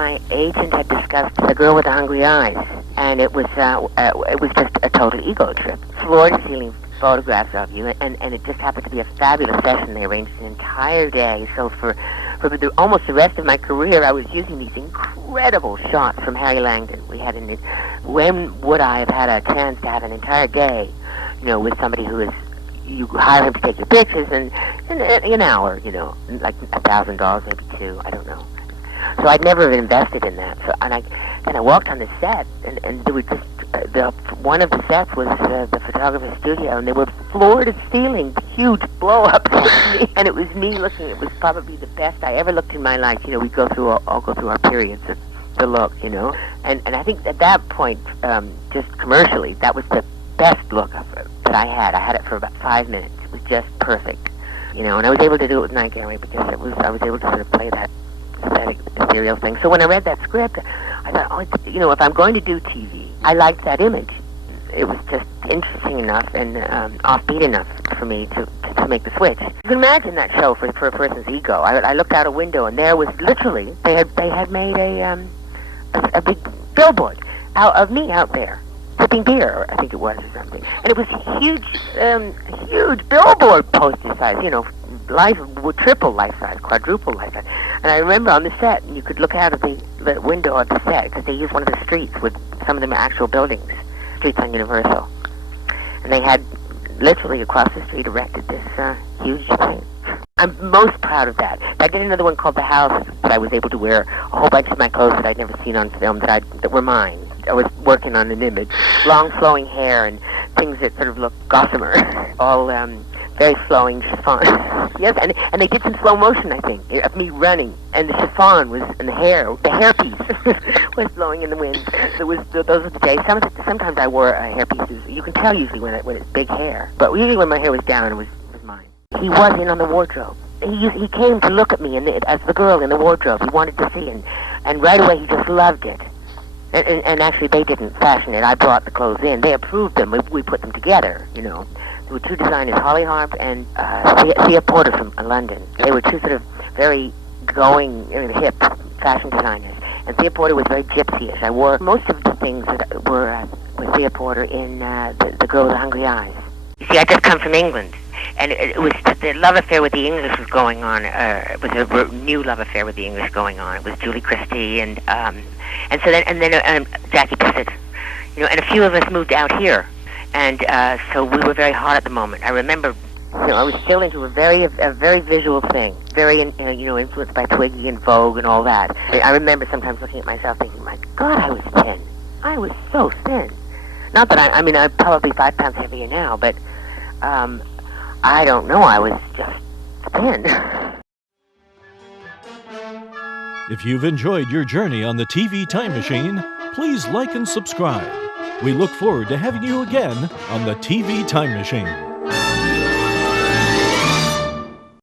my agent had discussed The Girl with the Hungry Eyes, and it was just a total ego trip. Floor-to-ceiling photographs of you, and it just happened to be a fabulous session. They arranged an entire day, so for almost the rest of my career, I was using these incredible shots from Harry Langdon. We had when would I have had a chance to have an entire day, with somebody who is, you hire him to take your pictures, and an hour, like $1,000, maybe $2,000, I don't know. So I'd never invested in that. So and I walked on the set, and there were just one of the sets was the photographer's studio, and they were floor to ceiling, huge blow-ups of me, and it was me looking. It was probably the best I ever looked in my life. We go through our periods of the look, and I think at that point, just commercially, that was the best look that I had. I had it for about 5 minutes. It was just perfect, and I was able to do it with Night Gallery because I was able to sort of play that aesthetic, ethereal thing. So when I read that script, I thought, if I'm going to do TV, I liked that image. It was just interesting enough and offbeat enough for me to make the switch. You can imagine that show for a person's ego. I looked out a window, and there was literally they had made a big billboard out of me out there sipping beer, I think it was, or something. And it was huge billboard poster size, triple life size, quadruple life size. And I remember on the set, you could look out of the window of the set, because they used one of the streets with some of them actual buildings, streets on Universal. And they had literally across the street erected this huge thing. I'm most proud of that. I did another one called The House that I was able to wear a whole bunch of my clothes that I'd never seen on film that were mine. I was working on an image, long flowing hair and things that sort of look gossamer, all very flowing chiffon. Yes, and they did some slow motion, I think, of me running, and the chiffon was, and the hairpiece was blowing in the wind. Those were the days. Sometimes I wore a hairpiece. You can tell usually when it's big hair, but usually when my hair was down, it was mine. He was in on the wardrobe. He came to look at me as the girl in the wardrobe. He wanted to see, and right away he just loved it. And actually, they didn't fashion it. I brought the clothes in. They approved them. We put them together, There were two designers, Holly Harp and Thea Porter from London. They were two sort of very hip fashion designers. And Thea Porter was very gypsy-ish. I wore most of the things that were with Thea Porter in the Girl with the Hungry Eyes. You see, I just come from England. And it was the love affair with the English was going on. It was a new love affair with the English going on. It was Julie Christie and so then Jackie Bissett, and a few of us moved out here, and so we were very hot at the moment. I remember, I was still into a very visual thing, very influenced by Twiggy and Vogue and all that. I remember sometimes looking at myself thinking, my God, I was thin. I was so thin. Not that I'm probably 5 pounds heavier now, but I don't know, I was just thin. If you've enjoyed your journey on the TV Time Machine, please like and subscribe. We look forward to having you again on the TV Time Machine.